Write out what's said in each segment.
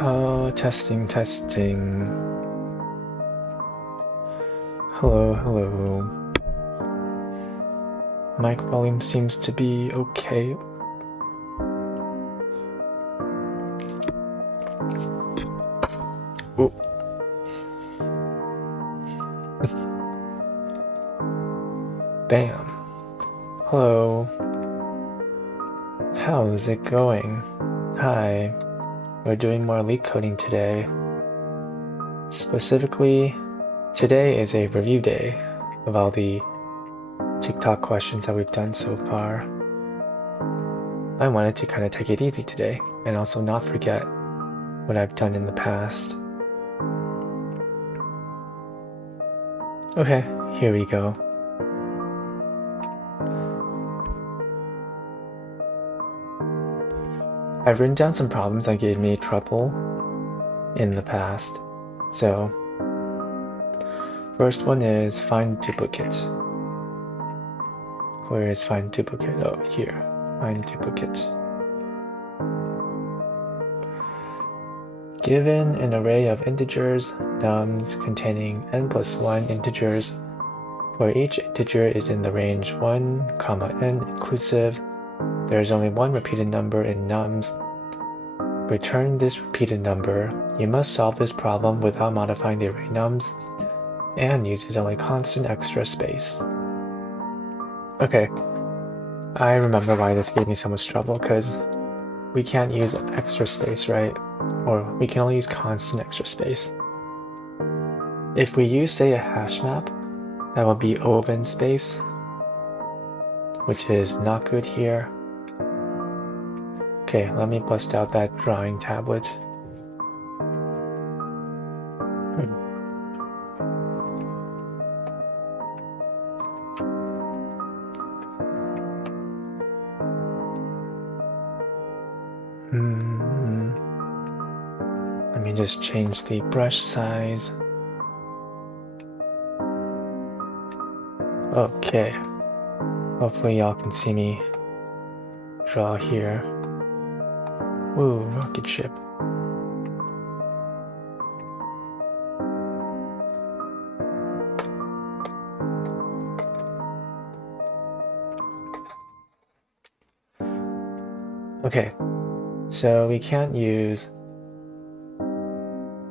Oh, testing. Hello. Mic volume seems to be okay. Ooh. Bam. Hello. How's it going? Hi. We're doing more Leetcoding today. Specifically, today is a review day of all the TikTok questions that we've done so far. I wanted to kind of take it easy today and also not forget what I've done in the past. Okay, here we go. I've written down some problems that gave me trouble in the past. So, first one is find duplicate. Where is find duplicate? Oh, here. Find duplicate. Given an array of integers, nums containing n plus 1 integers, where each integer is in the range 1, n inclusive, there is only one repeated number in nums. Return this repeated number. You must solve this problem without modifying the array nums and uses only constant extra space. Okay, I remember why this gave me so much trouble, because we can't use extra space, right? Or we can only use constant extra space. If we use, say, a hash map, that would be open space, which is not good here. Okay, let me bust out that drawing tablet. Let me just change the brush size. Okay, hopefully y'all can see me draw here. Woo, rocket ship. Okay, so we can't use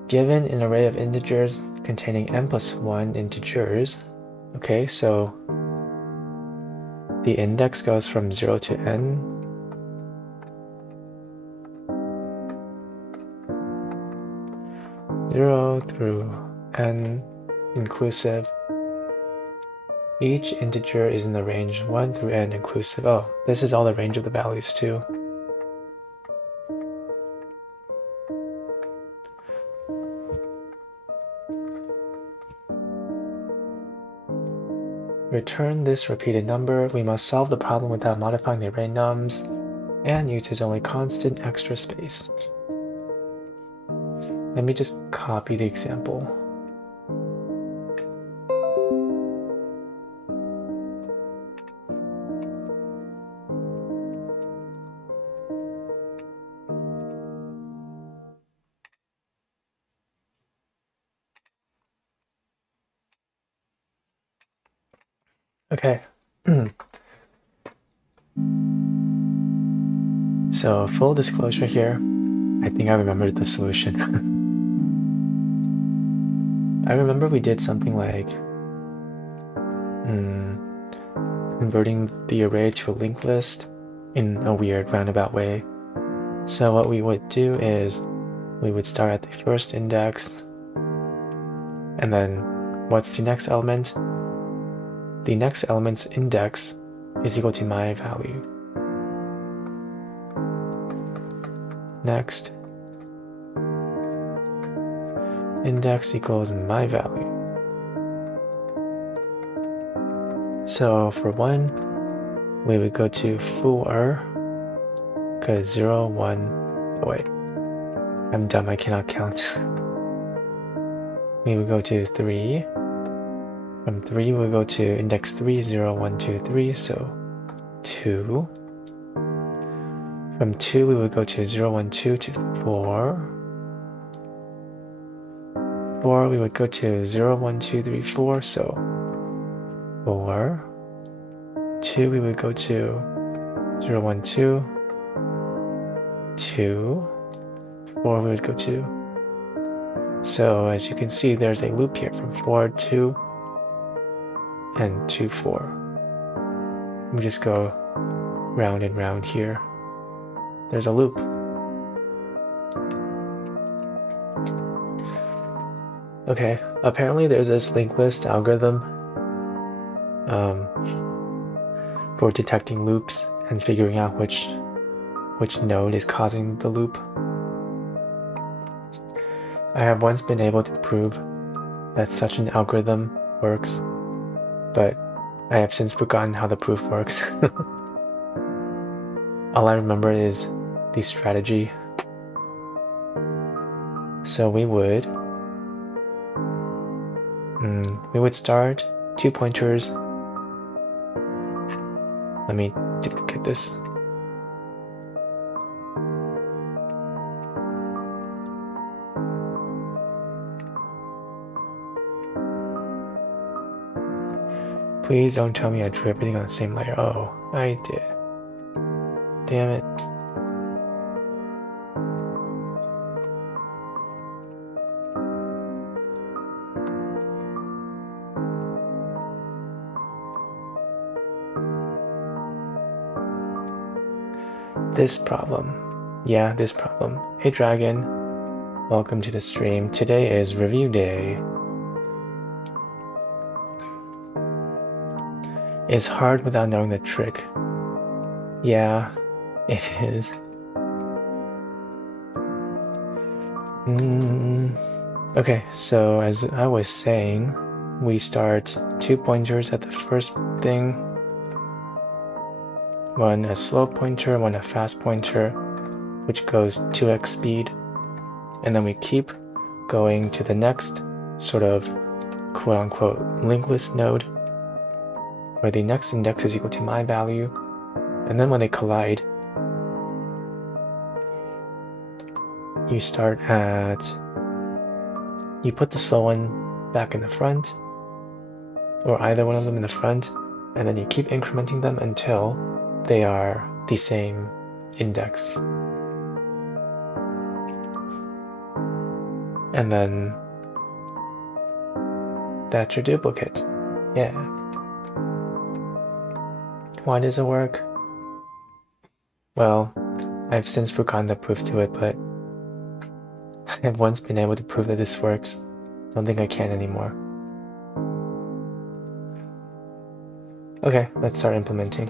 given an array of integers containing n plus 1 integers. Okay, so the index goes from 0 to n. Through n inclusive. Each integer is in the range 1 through n inclusive. Oh, this is all the range of the values too. Return this repeated number. We must solve the problem without modifying the array nums and uses only constant extra space. Let me just copy the example. Okay. So full disclosure here, I think I remembered the solution. I remember we did something like converting the array to a linked list in a weird roundabout way. So what we would do is we would start at the first index, and then what's the next element? The next element's index is equal to my value. Next, index equals my value. So for 1, we would go to 4, because 0, 1, oh wait, I'm dumb, I cannot count. We would go to 3. From 3, we'll go to index 3, 0, 1, 2, 3, so 2. From 2, we would go to 0, 1, 2 to 4. 4, we would go to 0, 1, 2, 3, 4. So 4. 2, we would go to 0, 1, 2. 2. 4, we would go to. So as you can see, there's a loop here from 4, 2, and 2, 4. We just go round and round here. There's a loop. Okay, apparently there's this linked list algorithm for detecting loops and figuring out which node is causing the loop. I have once been able to prove that such an algorithm works, but I have since forgotten how the proof works. All I remember is the strategy. So we would start 2 pointers. Let me duplicate this. Please don't tell me I drew everything on the same layer. Oh, I did. Damn it. This problem. Yeah, this problem. Hey Dragon, welcome to the stream. Today is review day. It's hard without knowing the trick. Yeah, it is. Okay, so as I was saying, we start 2 pointers at the first thing. One a slow pointer, one a fast pointer, which goes 2x speed. And then we keep going to the next sort of quote-unquote linked list node, where the next index is equal to my value. And then when they collide, you put the slow one back in the front, or either one of them in the front, and then you keep incrementing them until they are the same index. And then that's your duplicate. Yeah. Why does it work? Well, I've since forgotten the proof to it, but I have once been able to prove that this works. Don't think I can anymore. Okay, let's start implementing.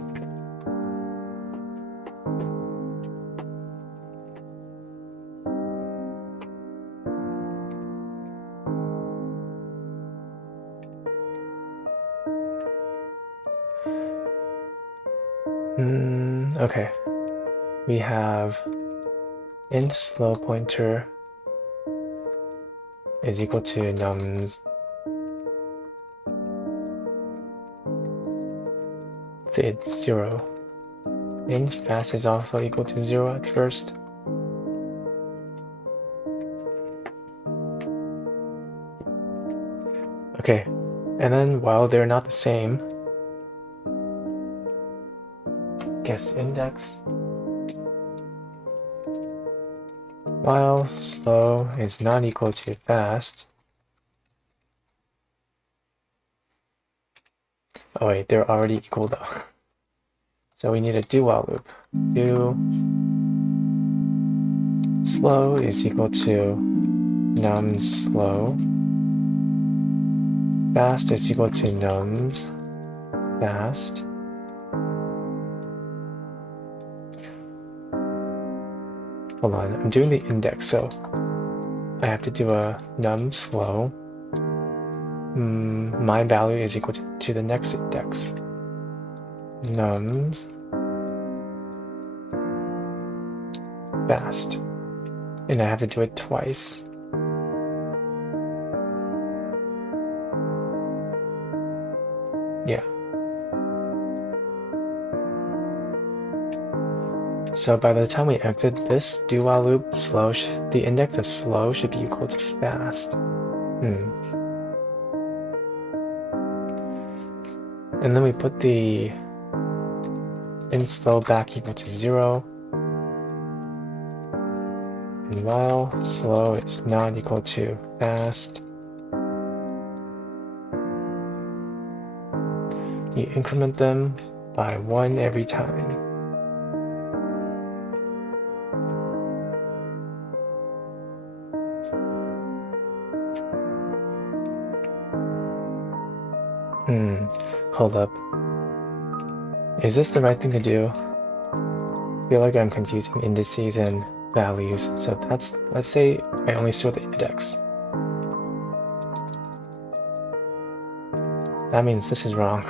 Okay, we have int slow pointer is equal to nums. Say it's 0. Int fast is also equal to 0 at first. Okay, and then while they're not the same, guess index. While slow is not equal to fast. Oh wait, they're already equal though. So we need a do while loop. Do slow is equal to nums slow. Fast is equal to nums fast. Hold on, I'm doing the index, so I have to do a num slow. My value is equal to the next index. Nums fast. And I have to do it twice. Yeah. So by the time we exit this do while loop, the index of slow should be equal to fast. And then we put the int slow back equal to 0. And while slow is not equal to fast, you increment them by 1 every time. Hold up. Is this the right thing to do? I feel like I'm confusing indices and values. So let's say I only store the index. That means this is wrong.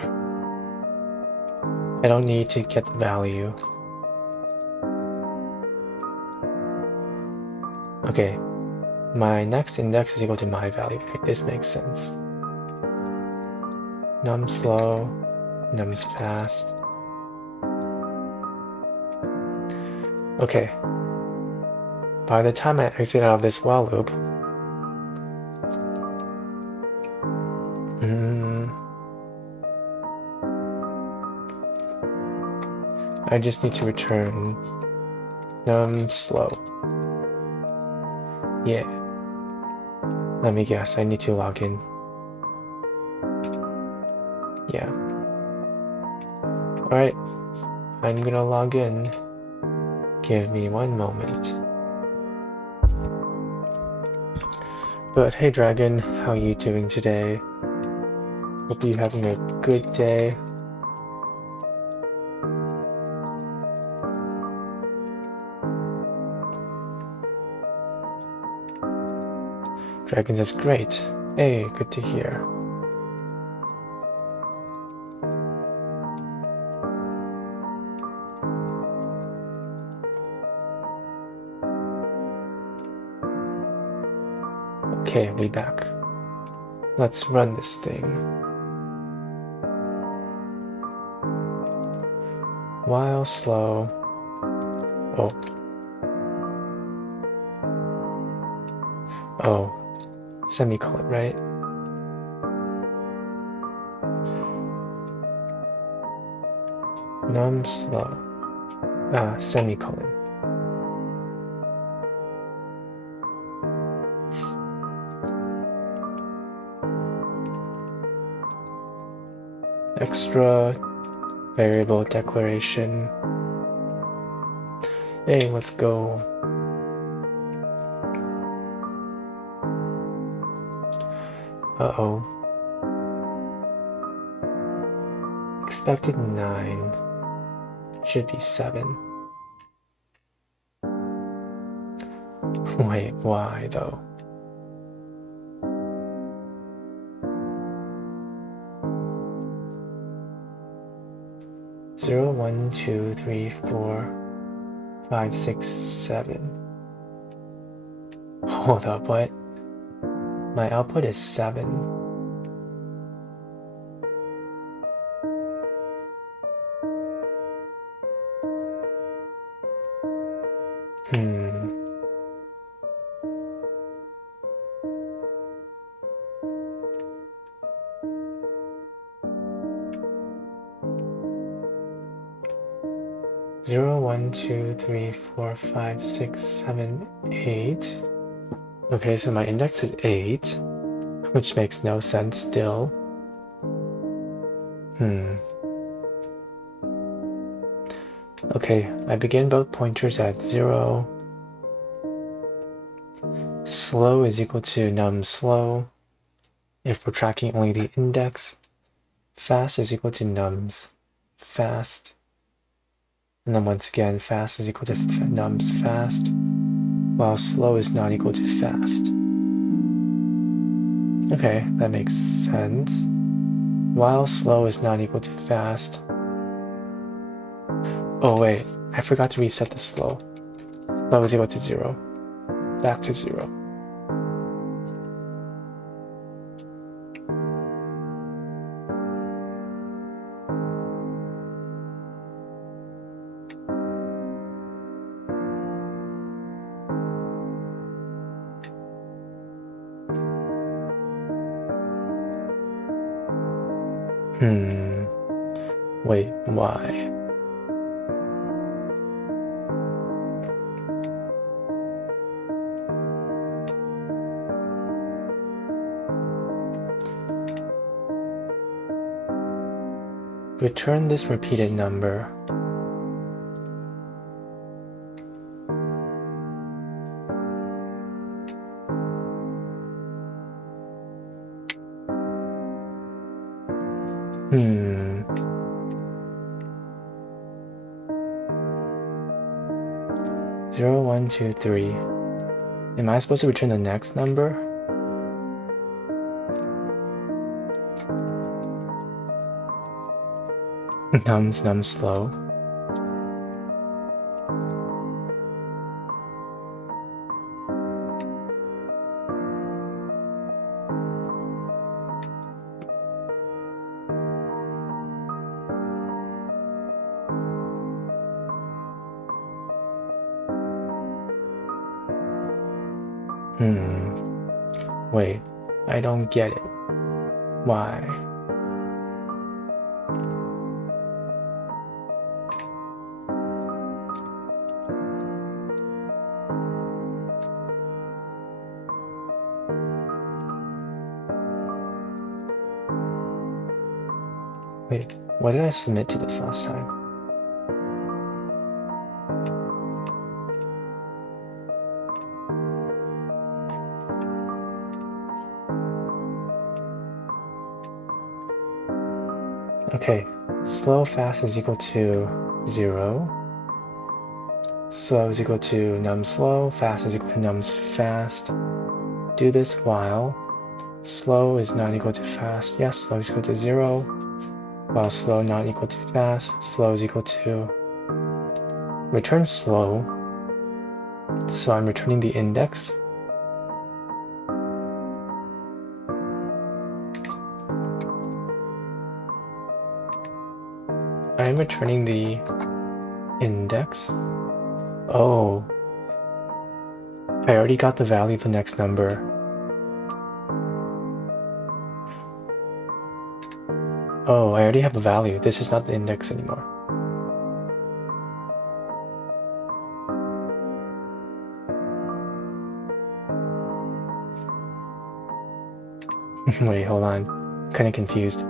I don't need to get the value. Okay, my next index is equal to my value. Okay, this makes sense. Num slow, num's fast. Okay. By the time I exit out of this while loop, I just need to return num slow. Yeah. Let me guess, I need to log in. Yeah. Alright, I'm gonna log in. Give me 1 moment. But hey Dragon, how are you doing today? Hope you're having a good day. Dragon says great. Hey, good to hear. Okay, we back. Let's run this thing. While slow. Oh, semicolon, right? Num slow. Semicolon. Extra variable declaration. Hey, let's go. Uh-oh. Expected 9 should be 7. Wait, why though? Zero, 1, 2, 3, 4, 5, 6, 7. Hold up, what? My output is 7. Zero, 1, 2, 3, 4, 5, 6, 7, 8. Okay, so my index is 8, which makes no sense still. Okay, I begin both pointers at 0. Slow is equal to num slow. If we're tracking only the index, fast is equal to num's fast. And then once again, fast is equal to num's fast, while slow is not equal to fast. Okay, that makes sense. While slow is not equal to fast. Oh wait, I forgot to reset the slow. Slow is equal to 0. Back to 0. Wait, why? Return this repeated number. Zero, 1, 2, 3. Am I supposed to return the next number? Num slow. Wait, I don't get it. Why? Wait, what did I submit to this last time? Okay, slow fast is equal to 0. Slow is equal to num slow, fast is equal to nums fast. Do this while slow is not equal to fast. Yes, slow is equal to 0. While slow not equal to fast, slow is equal to return slow. So I'm returning the index. I'm returning the index. Oh, I already got the value of the next number. Oh, I already have a value. This is not the index anymore. Wait, hold on. I'm kind of confused.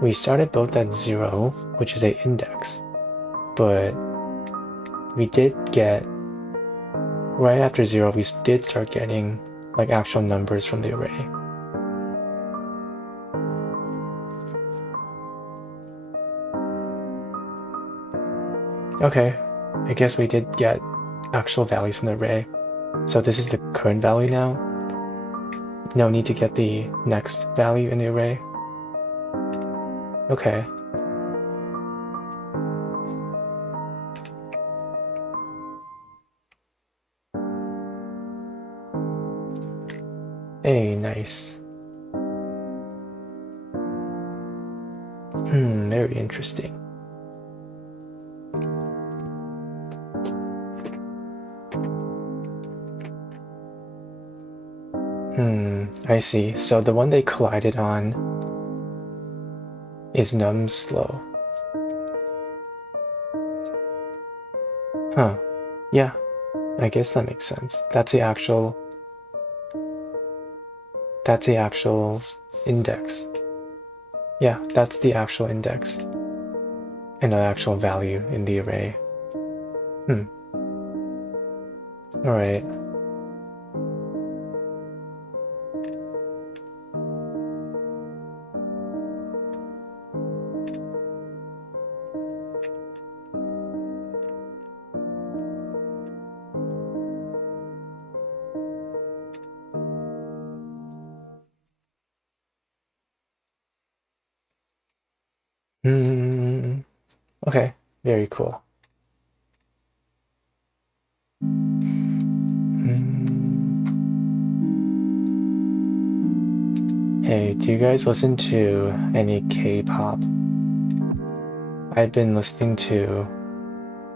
We started both at 0, which is an index, but we did get, right after 0, we did start getting like actual numbers from the array. Okay, I guess we did get actual values from the array. So this is the current value now. No need to get the next value in the array. Okay. Hey, nice. Very interesting. I see. So the one they collided on is num slow. Huh. Yeah, I guess that makes sense. That's the actual index. Yeah, that's the actual index and an actual value in the array. All right. Okay, very cool. Hey, do you guys listen to any K-pop? I've been listening to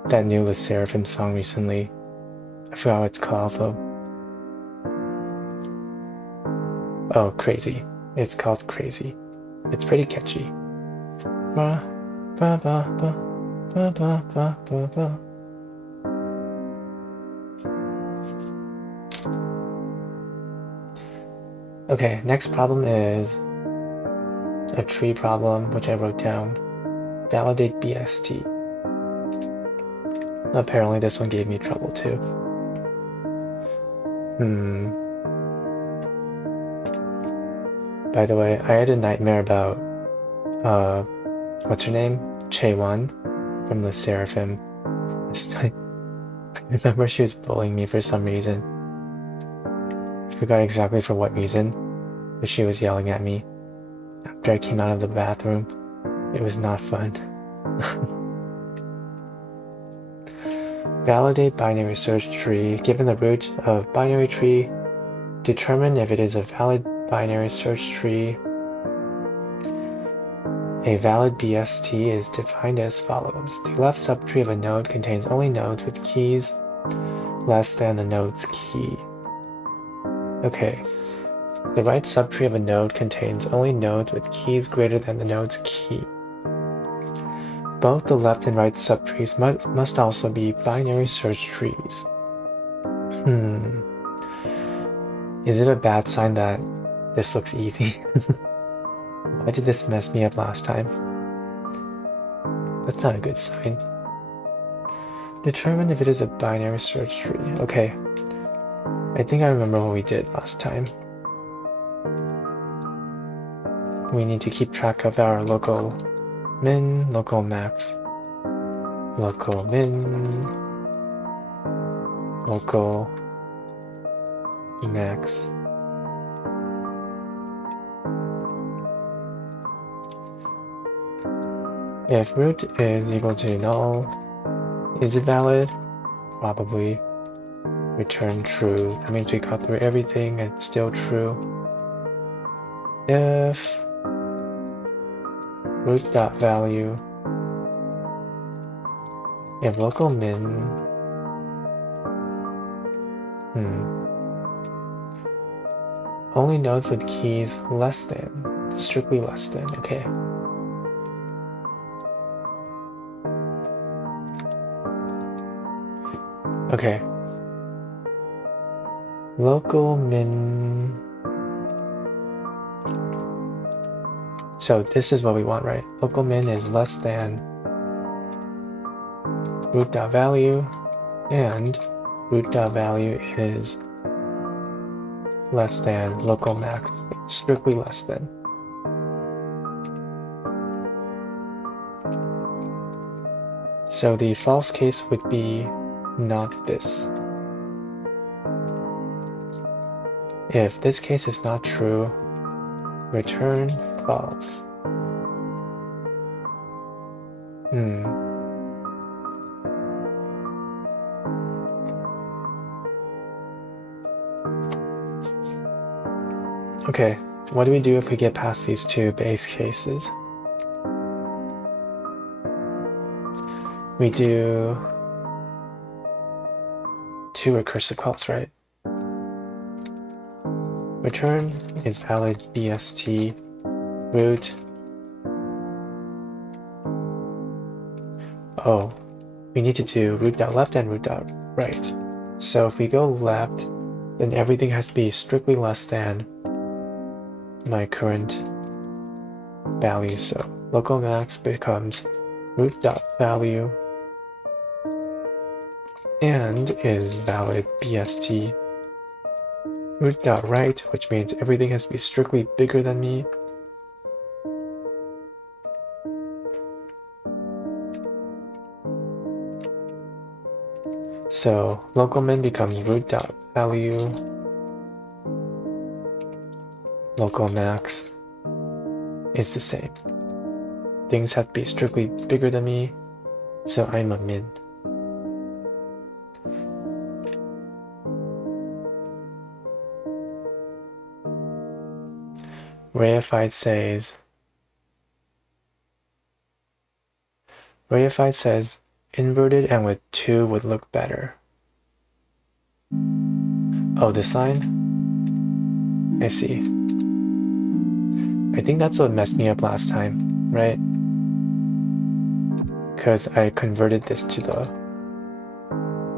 that new Le Sserafim song recently. I forgot what it's called though. Oh, Crazy. It's called Crazy. It's pretty catchy. ba ba ba ba ba ba ba ba ba. Okay, next problem is a tree problem, which I wrote down. Validate BST. Apparently this one gave me trouble too. By the way, I had a nightmare about, what's her name? Chaewon from the Seraphim. I remember she was bullying me for some reason. I forgot exactly for what reason, but she was yelling at me after I came out of the bathroom. It was not fun. Validate binary search tree. Given the root of binary tree, determine if it is a valid binary search tree. A valid BST is defined as follows. The left subtree of a node contains only nodes with keys less than the node's key. Okay. The right subtree of a node contains only nodes with keys greater than the node's key. Both the left and right subtrees must also be binary search trees. Is it a bad sign that this looks easy? Why did this mess me up last time? That's not a good sign. Determine if it is a binary search tree. Okay. I think I remember what we did last time. We need to keep track of our local min, local max, local min, local max. If root is equal to null, is it valid? Probably. Return true. That means we got through everything and it's still true. If root.value, if local min, only nodes with keys less than, strictly less than, okay. Okay. Local min. So this is what we want, right? Local min is less than root.value, and root.value is less than local max. It's strictly less than. So the false case would be not this. If this case is not true, return false. Okay, what do we do if we get past these two base cases? We do two recursive calls, right? Return is valid BST root. Oh, we need to do root.left and root.right. So if we go left, then everything has to be strictly less than my current value. So local max becomes root.value and is valid BST root.right, which means everything has to be strictly bigger than me. So local min becomes root.value, local max is the same. Things have to be strictly bigger than me, so I'm a min. Reified says inverted and with 2 would look better. Oh, this line? I see. I think that's what messed me up last time, right? because I converted this to the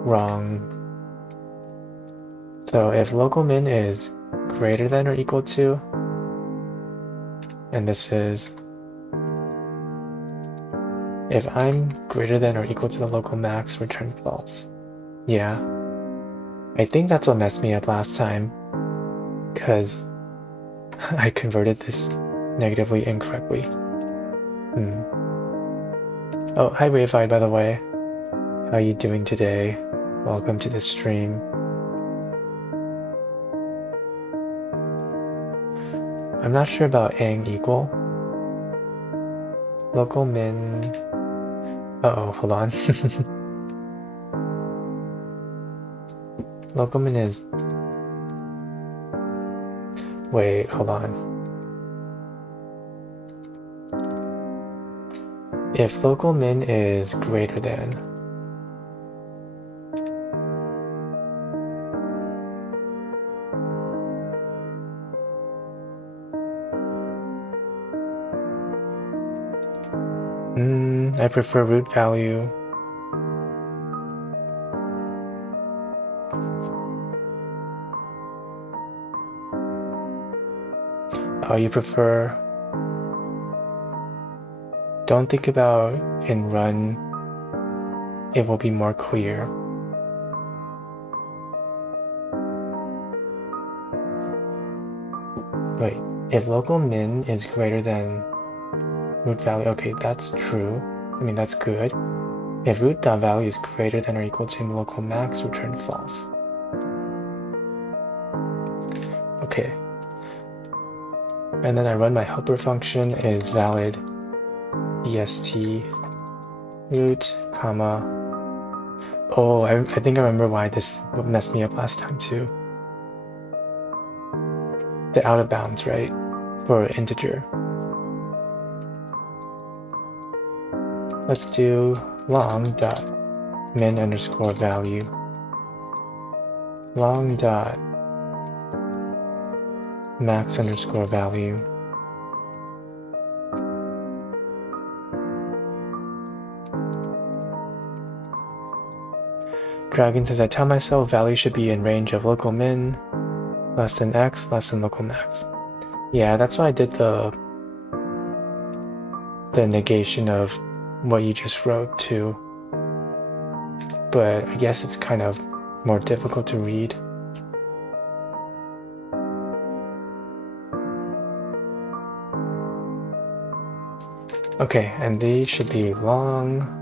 wrong. So if local min is greater than or equal to, and this is if I'm greater than or equal to the local max, return false. Yeah, I think that's what messed me up last time, because I converted this negatively incorrectly. Oh, hi Reified, by the way. How are you doing today? Welcome to the stream. I'm not sure about ang equal. Local min... Uh-oh, hold on. Local min is... Wait, hold on. If local min is greater than... I prefer root value. Oh, you prefer... Don't think about in run. It will be more clear. Wait, if local min is greater than root value, okay, that's true. I mean, that's good. If root value is greater than or equal to local max, return false. Okay. And then I run my helper function is valid est root, comma. Oh, I think I remember why this messed me up last time too. The out of bounds, right? For integer. Let's do long dot min underscore value. Long dot max underscore value. Dragon says, I tell myself value should be in range of local min, less than x, less than local max. Yeah, that's why I did the negation of what you just wrote too. But I guess it's kind of more difficult to read. Okay, and these should be long.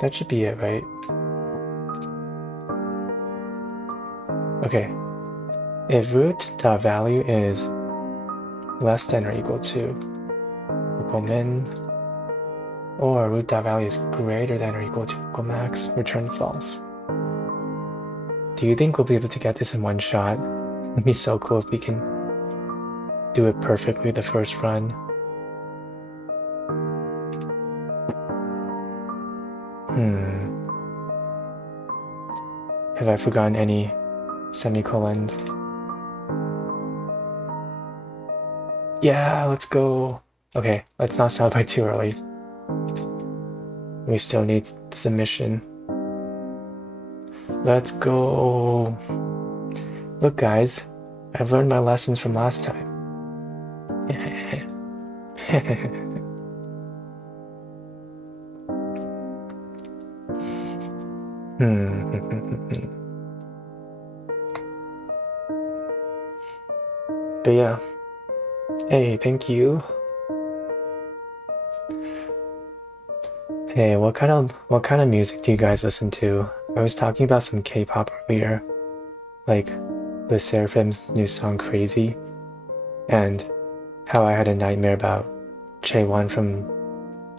That should be it, right? Okay, if root.value is less than or equal to local min, or root.value is greater than or equal to local max, return false. Do you think we'll be able to get this in one shot? It'd be so cool if we can do it perfectly the first run. Have I forgotten any semicolons? Yeah, let's go. Okay, let's not celebrate too early. We still need submission. Let's go. Look, guys, I've learned my lessons from last time. But yeah. Hey, thank you. Hey, what kind of music do you guys listen to? I was talking about some K-pop earlier, like the Seraphim's new song Crazy, and how I had a nightmare about Chaewon from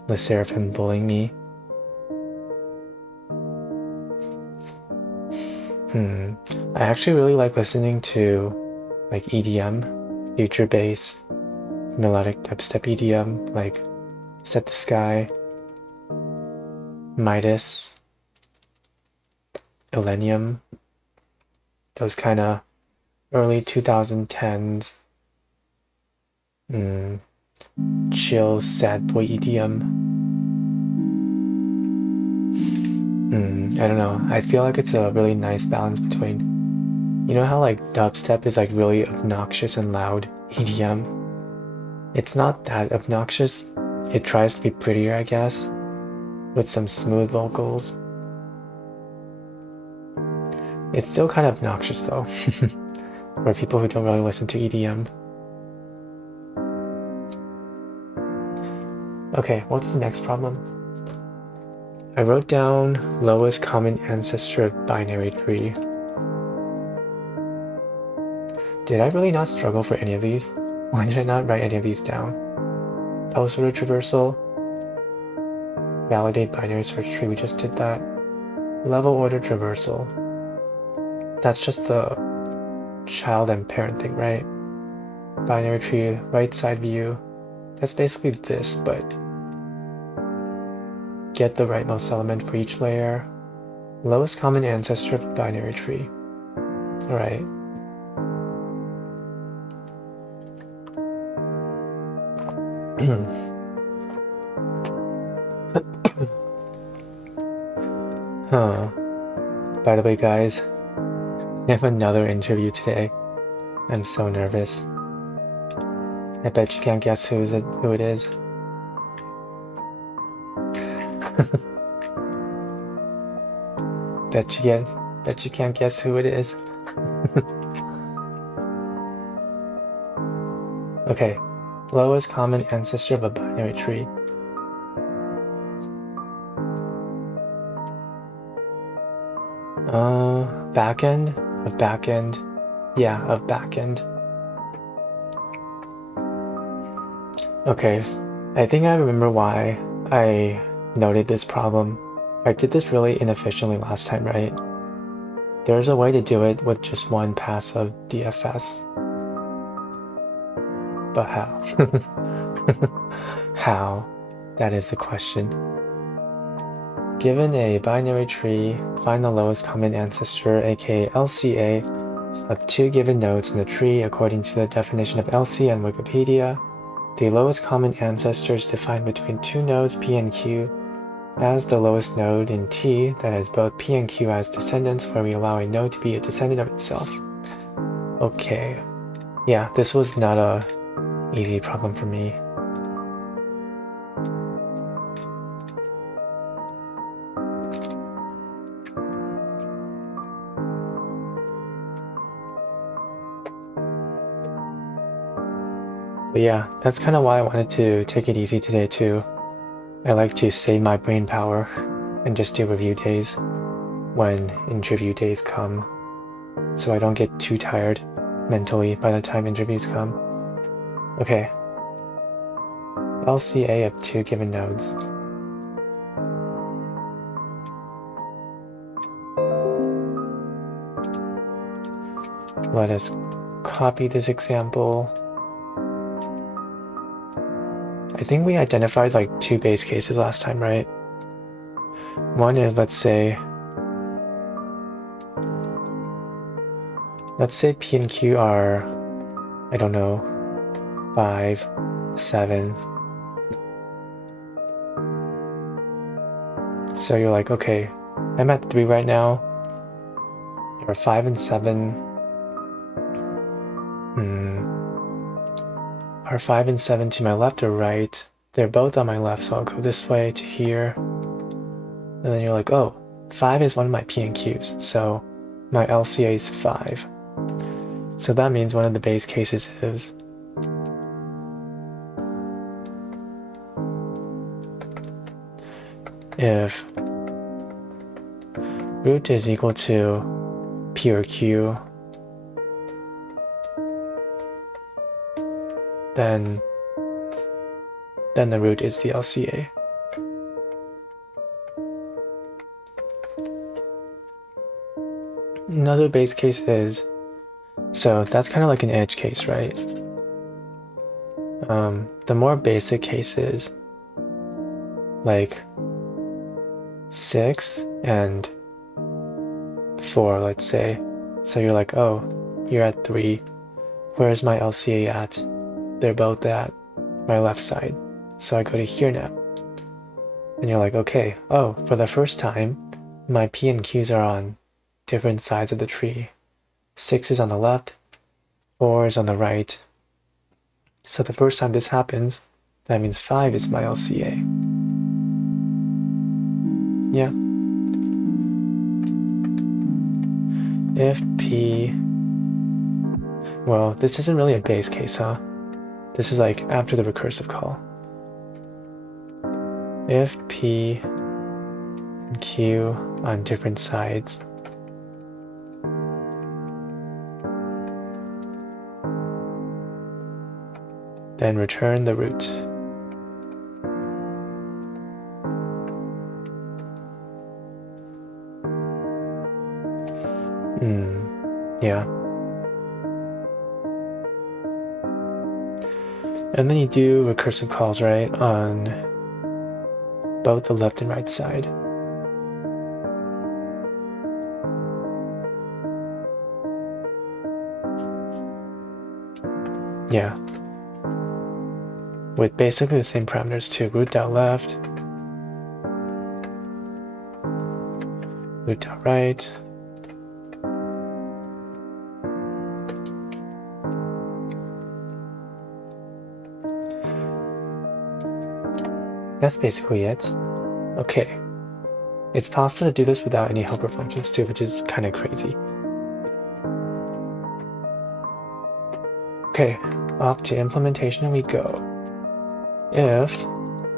the Seraphim bullying me. I actually really like listening to like EDM, future bass, melodic dubstep EDM, like Set the Sky, Midas, Illenium. those kind of early 2010s chill sad boy EDM. I don't know. I feel like it's a really nice balance between, you know how like dubstep is like really obnoxious and loud EDM? It's not that obnoxious. It tries to be prettier, I guess, with some smooth vocals. It's still kind of obnoxious though, for people who don't really listen to EDM. Okay, what's the next problem? I wrote down lowest common ancestor of binary tree. Did I really not struggle for any of these? Why did I not write any of these down? Post-order traversal, validate binary search tree, we just did that. Level order traversal. That's just the child and parent thing, right? Binary tree, right side view. That's basically this, but get the rightmost element for each layer. Lowest common ancestor of the binary tree. All right. By the way, guys, I have another interview today. I'm so nervous. I bet you can't guess who it is. Bet you can't guess who it is. Okay, lowest common ancestor of a binary tree. Backend? Of backend? Yeah, of backend. Okay, I think I remember why I noted this problem. I did this really inefficiently last time, right? There's a way to do it with just one pass of DFS. But how? How? That is the question. Given a binary tree, find the lowest common ancestor, aka LCA, of two given nodes in the tree according to the definition of LC on Wikipedia. The lowest common ancestor is defined between two nodes P and Q as the lowest node in T that has both P and Q as descendants, where we allow a node to be a descendant of itself. Okay. Yeah, this was not a easy problem for me. But yeah, that's kind of why I wanted to take it easy today too. I like to save my brain power and just do review days when interview days come, so I don't get too tired mentally by the time interviews come. Okay. LCA of two given nodes. Let us copy this example. I think we identified like two base cases last time, right? One is, let's say P and Q are, I don't know, 5, 7. So you're like, okay, I'm at 3 right now. There are 5 and 7. Are 5 and 7 to my left or right? They're both on my left, so I'll go this way to here. And then you're like, oh, 5 is one of my P and Qs, so my LCA is 5. So that means one of the base cases is if root is equal to P or Q, then the root is the LCA. Another base case is, so that's kind of like an edge case, right? The more basic cases, like 6 and 4, let's say. So you're like, oh, you're at 3. Where's my LCA at? They're both at my left side. So I go to here now. And you're like, okay, oh, for the first time, my P and Qs are on different sides of the tree. 6 is on the left, 4 is on the right. So the first time this happens, that means 5 is my LCA. Yeah. If P, well, this isn't really a base case, huh? This is like after the recursive call. If P and Q on different sides, then return the root. Yeah. And then you do recursive calls, right, on both the left and right side. Yeah. With basically the same parameters too. Root.left, root.right. That's basically it. Okay. It's possible to do this without any helper functions too, which is kind of crazy. Okay, off to implementation we go. If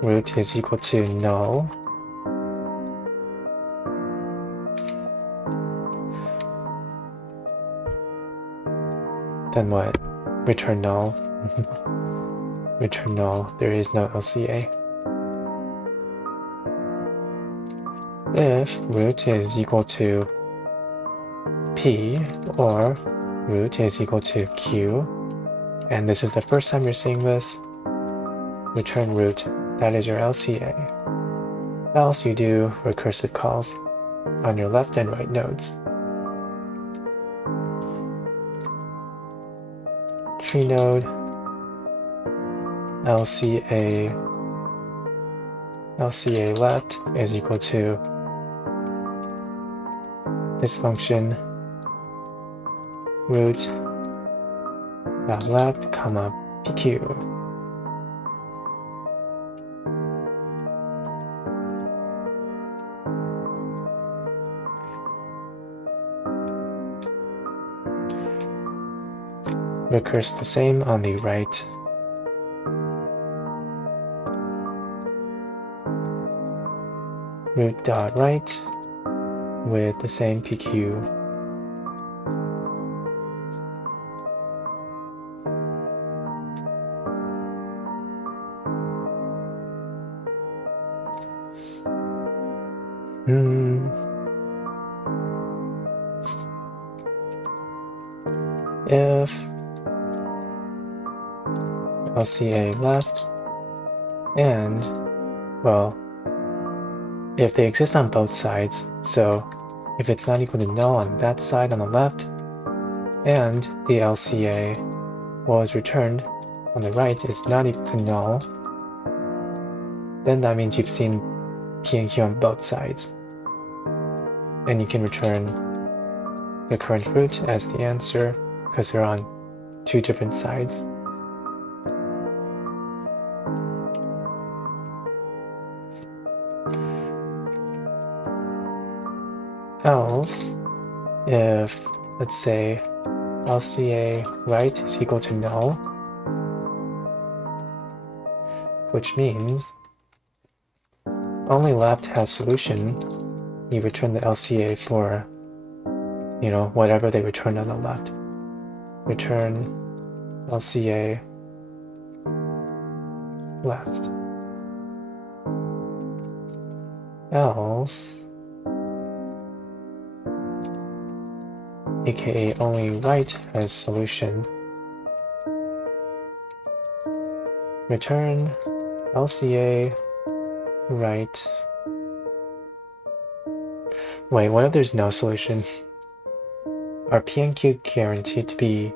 root is equal to null, then what? Return null. Return null. There is no LCA. If root is equal to P or root is equal to Q, and this is the first time you're seeing this, return root. That is your LCA. Else you do recursive calls on your left and right nodes. Tree node, LCA left is equal to this function root left comma PQ. Recurse the same on the right. Root.right with the same PQ. If LCA left and, well, if they exist on both sides, so if it's not equal to null on that side on the left and the LCA was returned on the right is not equal to null, then that means you've seen P and Q on both sides. And you can return the current root as the answer because they're on two different sides. Else, if, let's say, LCA right is equal to null, which means only left has solution, you return the LCA for, whatever they returned on the left. Return LCA left. Else, aka only right has solution, return LCA right. Wait, what if there's no solution? Are P and Q guaranteed to be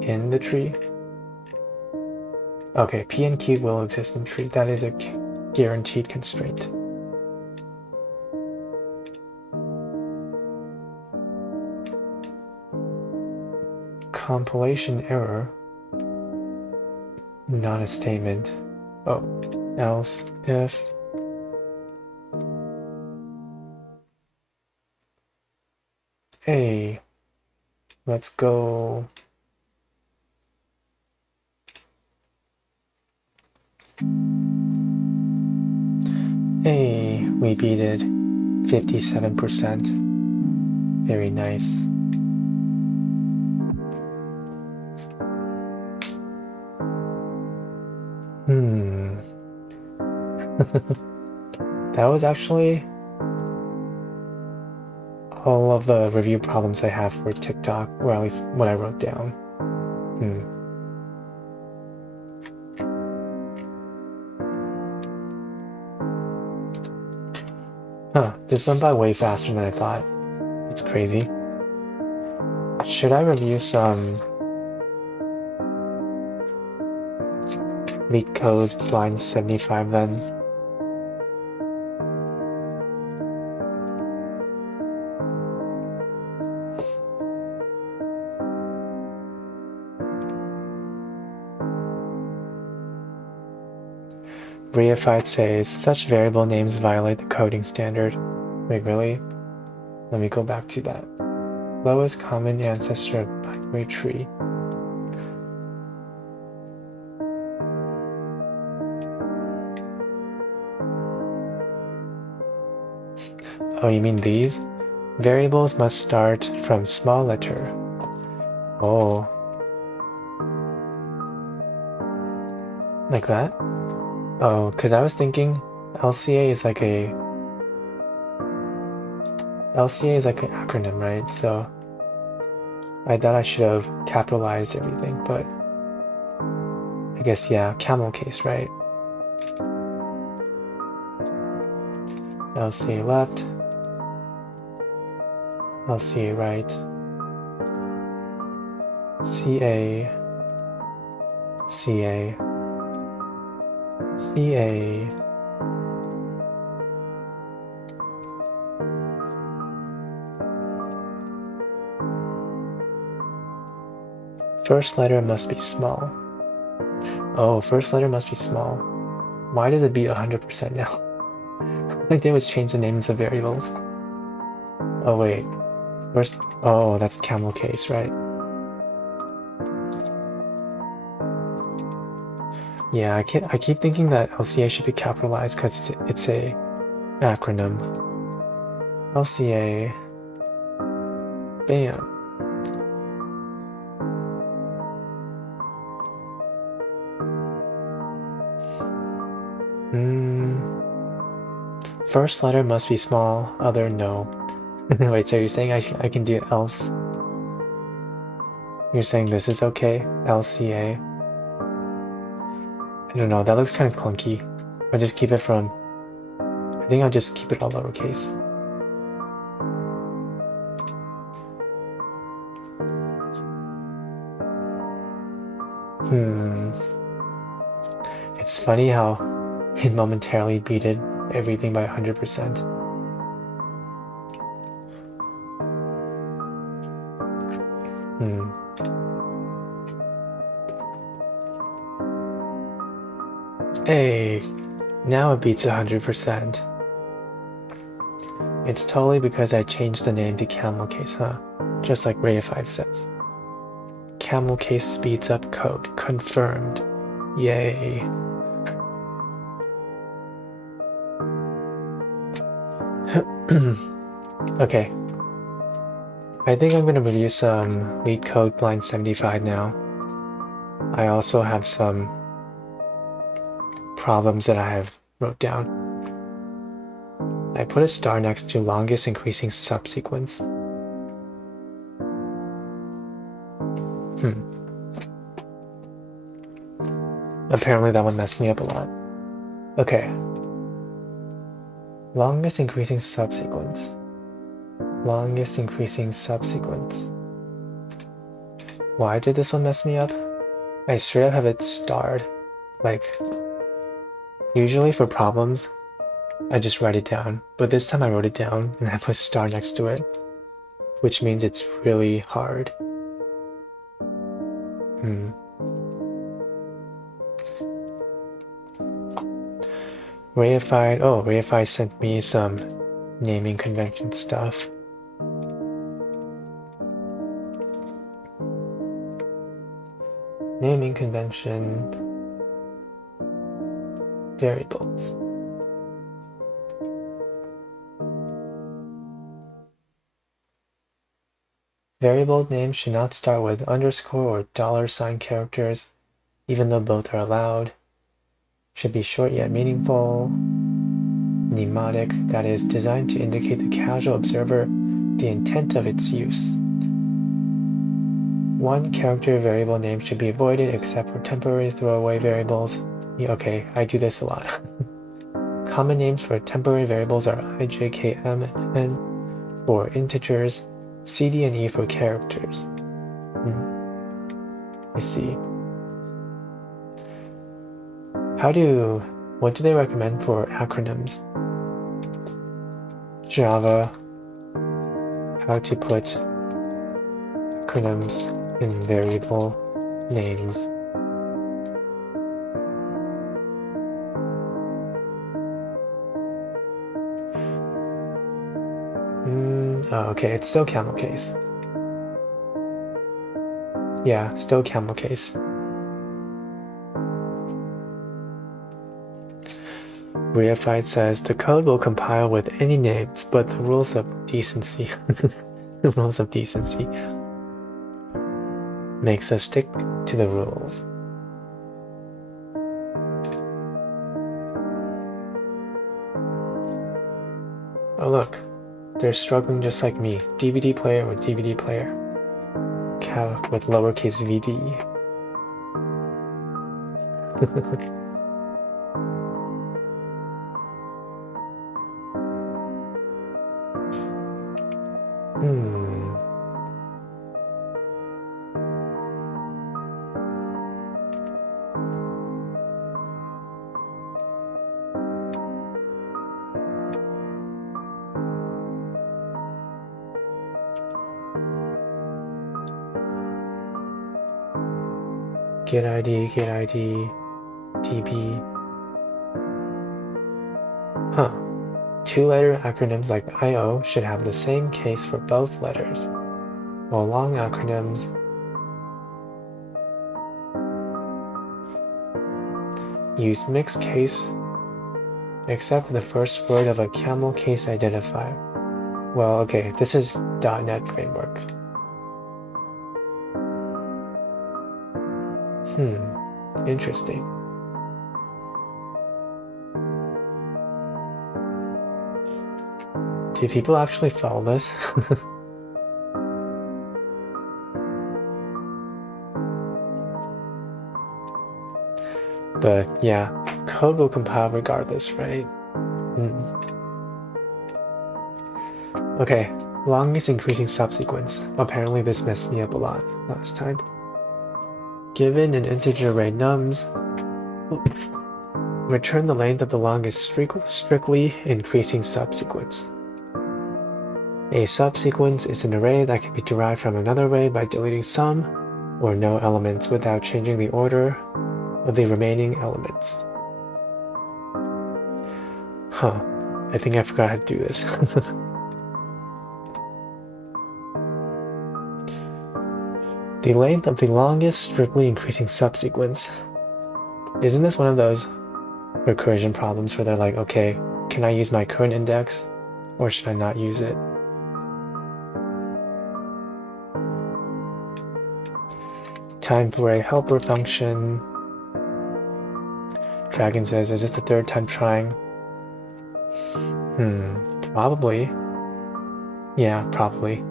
in the tree? Okay, P and Q will exist in tree. That is a guaranteed constraint. Compilation error. Not a statement. Oh, else if A. Let's go. Hey, we beat it. 57%. Very nice. That was actually all of the review problems I have for TikTok, or at least what I wrote down. Huh, this went by way faster than I thought. It's crazy. Should I review some Leetcode line 75 then? Reified says, such variable names violate the coding standard. Wait, really? Let me go back to that. Lowest common ancestor of binary tree. Oh, you mean these? Variables must start from small letter. Oh. Like that? Oh, because I was thinking LCA is like an acronym, right? So I thought I should have capitalized everything, but I guess, yeah, camel case, right? LCA left, LCA right, CA, CA, CA, first letter must be small. Oh, first letter must be small. Why does it beat 100% now? All I did was change the names of variables. Oh wait, first, oh, that's camel case, right? Yeah, I keep thinking that LCA should be capitalized because it's a acronym. LCA, bam. First letter must be small, other no. Wait, so you're saying I can do else? You're saying this is okay? LCA? I don't know, that looks kind of clunky. I think I'll just keep it all lowercase. It's funny how it momentarily beated everything by 100%. Hey, now it beats 100%. It's totally because I changed the name to camel case, huh? Just like Reified says. Camel case speeds up code. Confirmed. Yay. Okay. I think I'm going to review some Leetcode line 75 now. I also have some problems that I have wrote down. I put a star next to longest increasing subsequence. Apparently that one messed me up a lot. Okay. Longest increasing subsequence. Longest increasing subsequence. Why did this one mess me up? I straight up have it starred. Like, usually for problems, I just write it down. But this time I wrote it down and I put star next to it, which means it's really hard. Rayify sent me some naming convention stuff. Naming convention variables. Variable names should not start with underscore or $sign characters, even though both are allowed. Should be short yet meaningful. Mnemonic, that is, designed to indicate the casual observer the intent of its use. One character variable name should be avoided except for temporary throwaway variables. Okay, I do this a lot. Common names for temporary variables are I, J, K, M, and N for integers, C, D, and E for characters. I see. What do they recommend for acronyms? Java, how to put acronyms in variable names. Okay, it's still camel case. Yeah, still camel case. Reified says the code will compile with any names, but the rules of decency, the rules of decency makes us stick to the rules. Oh look, they're struggling just like me. DVD player with DVD player. Calc with lowercase vd. Get ID, DB. Two-letter acronyms like IO should have the same case for both letters, while long acronyms use mixed case except for the first word of a camel case identifier. Well, okay, this is .NET framework. Interesting. Do people actually follow this? But yeah, code will compile regardless, right? Okay, longest increasing subsequence. Apparently this messed me up a lot last time. Given an integer array nums, return the length of the longest strictly increasing subsequence. A subsequence is an array that can be derived from another array by deleting some or no elements without changing the order of the remaining elements. I think I forgot how to do this. The length of the longest strictly increasing subsequence. Isn't this one of those recursion problems where they're like, okay, can I use my current index or should I not use it? Time for a helper function. Dragon says, is this the third time trying? Probably. Yeah, probably.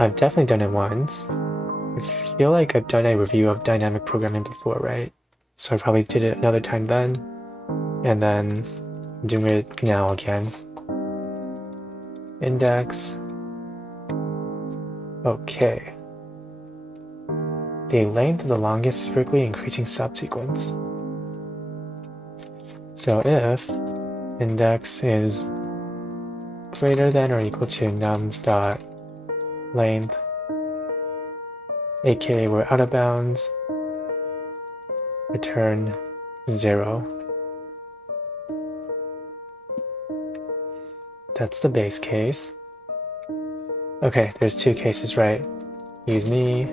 I've definitely done it once. I feel like I've done a review of dynamic programming before, right? So I probably did it another time then, and then doing it now again. Index. Okay. The length of the longest strictly increasing subsequence. So if index is greater than or equal to nums dot length, aka we're out of bounds, return 0. That's the base case. Okay, there's two cases, right? Use me.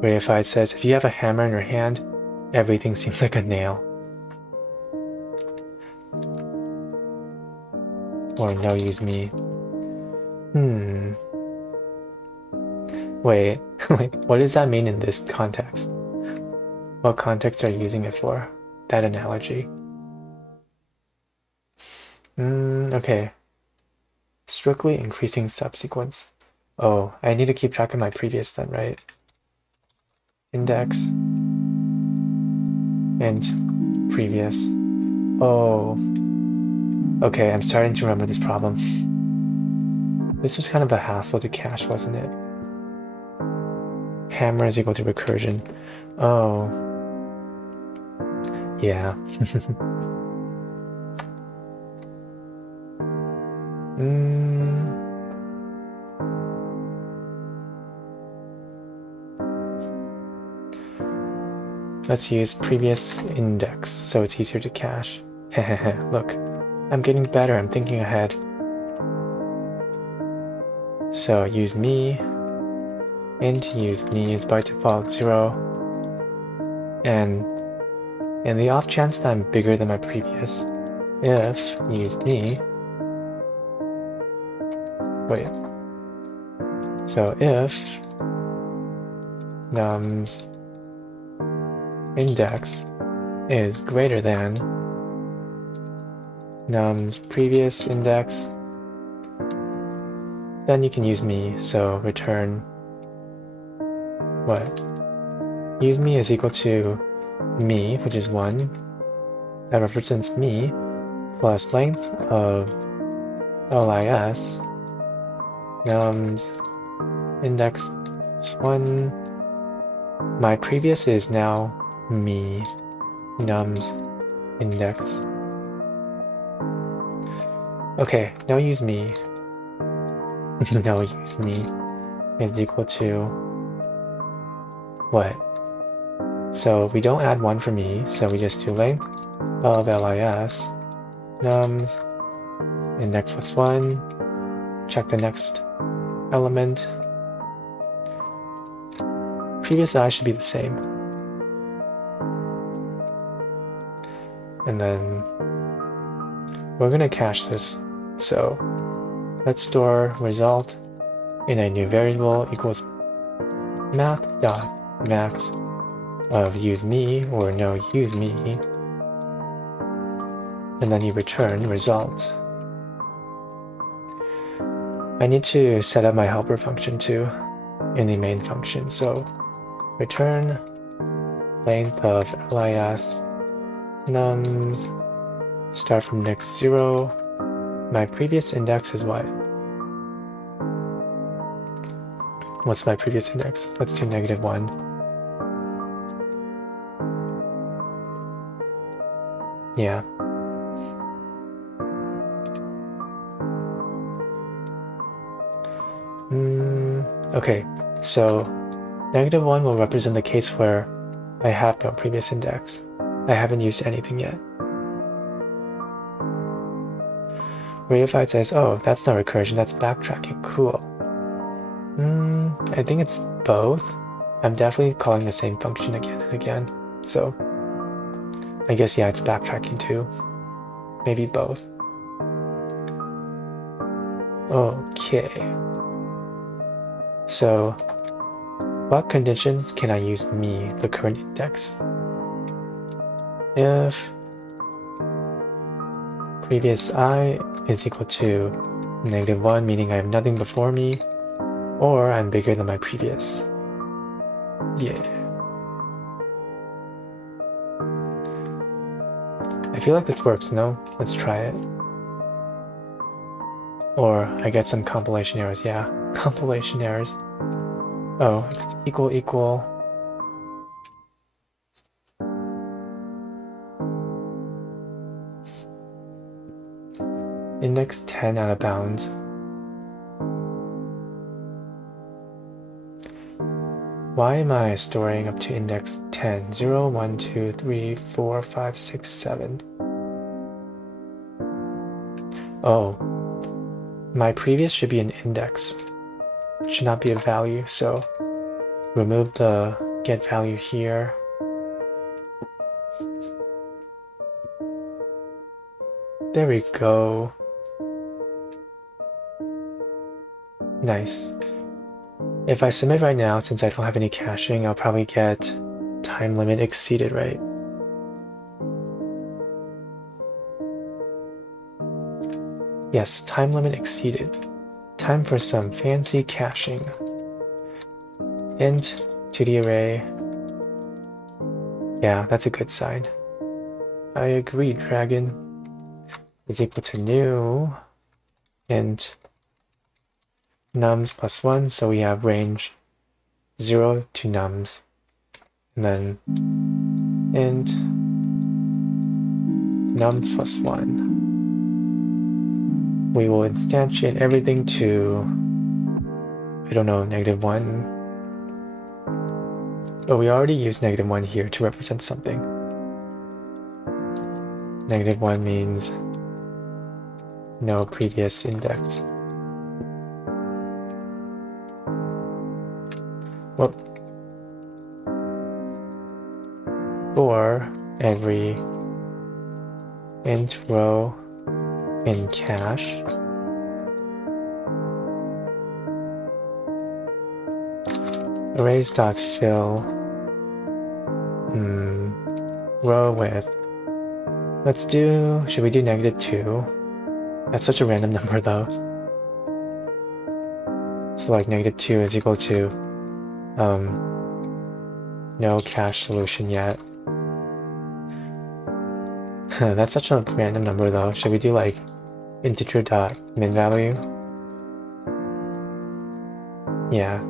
Reified says, if you have a hammer in your hand, everything seems like a nail. Or no, use me. Wait, what does that mean in this context? What context are you using it for? That analogy. Okay. Strictly increasing subsequence. Oh, I need to keep track of my previous then, right? Index and previous. Oh. Okay, I'm starting to remember this problem. This was kind of a hassle to cache, wasn't it? Hammer is equal to recursion. Oh. Yeah. Let's use previous index so it's easier to cache. Look, I'm getting better, I'm thinking ahead. So use me, int use me is by default 0. And in the off chance that I'm bigger than my previous, if use me, wait. So if nums index is greater than nums previous index, then you can use me, so return what? Use me is equal to me, which is 1. That represents me, plus length of lis, nums index is 1. My previous is now me, nums index. Okay, now use me. Now use me is equal to what? So we don't add 1 for me, so we just do length of lis, nums index plus 1, check the next element. Previous I should be the same. And then we're going to cache this. So let's store result in a new variable equals math.max of use me or no use me. And then you return result. I need to set up my helper function too in the main function. So return length of lis nums start from next 0. My previous index is what? What's my previous index? Let's do -1. Yeah. Okay, so -1 will represent the case where I have no previous index. I haven't used anything yet. Reified says, oh, that's not recursion, that's backtracking. Cool. I think it's both. I'm definitely calling the same function again and again. So I guess, yeah, it's backtracking too. Maybe both. Okay. So what conditions can I use me, the current index? If previous I is equal to -1, meaning I have nothing before me, or I'm bigger than my previous. Yeah. feel like this works, no? Let's try it. Or I get some compilation errors. Yeah, compilation errors. Oh, if it's equal. Index 10 out of bounds. Why am I storing up to index 10? 0, 1, 2, 3, 4, 5, 6, 7. Oh, my previous should be an index. It should not be a value, so remove the get value here. There we go. Nice. If I submit right now, since I don't have any caching, I'll probably get time limit exceeded, right? Yes, time limit exceeded. Time for some fancy caching. Int 2D array. Yeah, that's a good sign. I agree, Dragon. Is equal to new int nums plus 1, so we have range 0 to nums. And then int nums plus 1. We will instantiate everything to, I don't know, -1. But we already used -1 here to represent something. -1 means no previous index. Well, for every int row in cache, arrays.fill row with, should we do -2? That's such a random number though. So like -2 is equal to no cache solution yet. That's such a random number though. Should we do like integer.min value? Yeah,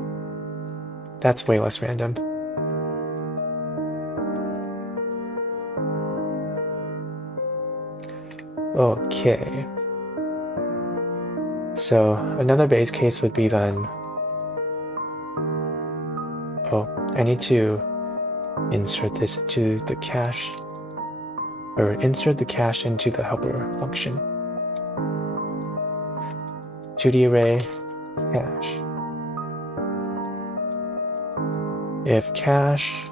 that's way less random. Okay. So another base case would be then, I need to insert this to the cache, or insert the cache into the helper function. 2D array cache. If cache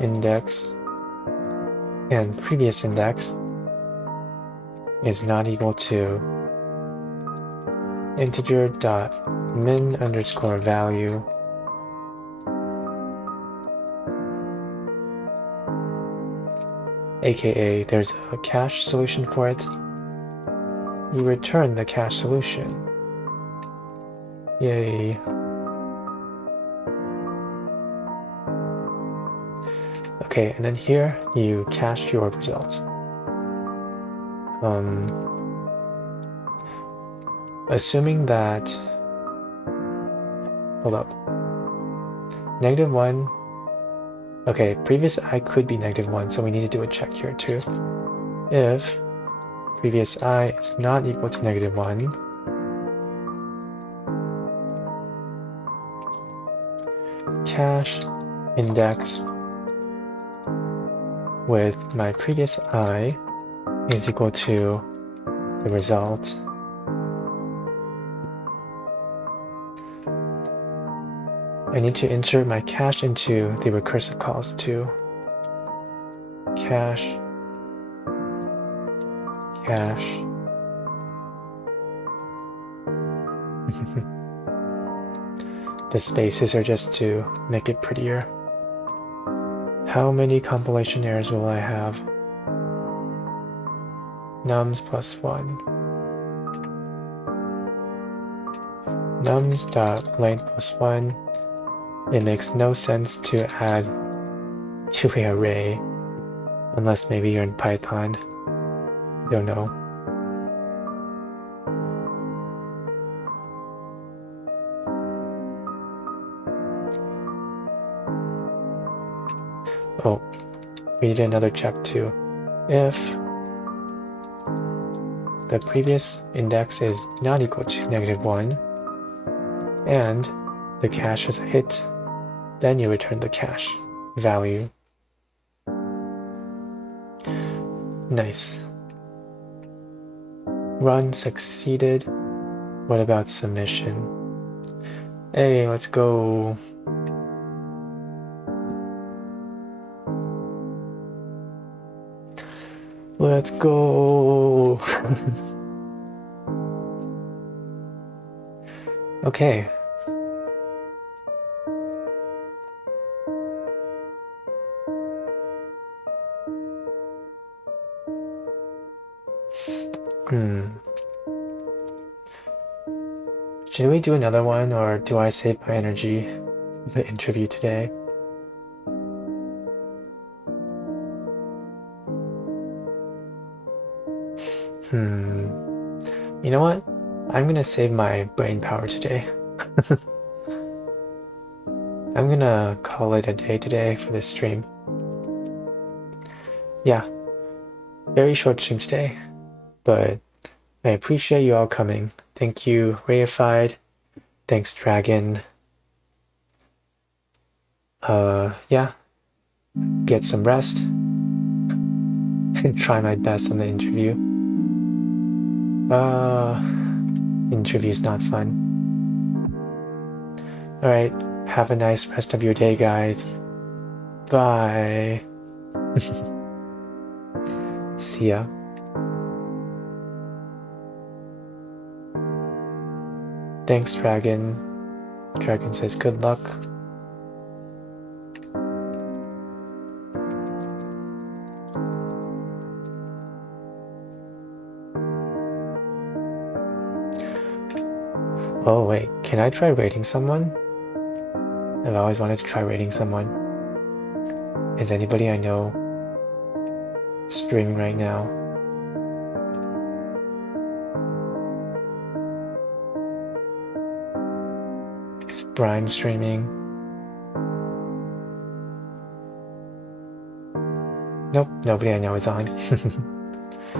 index and previous index is not equal to integer.min underscore value, aka there's a cache solution for it, you return the cache solution. Yay. Okay, and then here you cache your result. Assuming that, hold up, -1, okay, previous I could be -1, so we need to do a check here too. If previous I is not equal to -1, cache index with my previous I is equal to the result. I need to insert my cache into the recursive calls too. Cache. The spaces are just to make it prettier. How many compilation errors will I have? Nums plus 1. Nums.length plus 1. It makes no sense to add to an array Unless maybe you're in Python. I don't know. Oh, we need another check too. If the previous index is not equal to -1 and the cache is a hit, then you return the cache value. Nice. Run succeeded. What about submission? Hey, let's go. Let's go. Okay. Should we do another one, or do I save my energy for the interview today? You know what? I'm gonna save my brain power today. I'm gonna call it a day today for this stream. Yeah, very short stream today, but I appreciate you all coming. Thank you, Reified. Thanks, Dragon. Yeah, get some rest and try my best on the interview. Interview's not fun. All right, have a nice rest of your day, guys. Bye. See ya. Thanks, Dragon. Dragon says good luck. Oh wait, can I try rating someone? I've always wanted to try rating someone. Is anybody I know streaming right now? Is Brian streaming? Nope, nobody I know is on.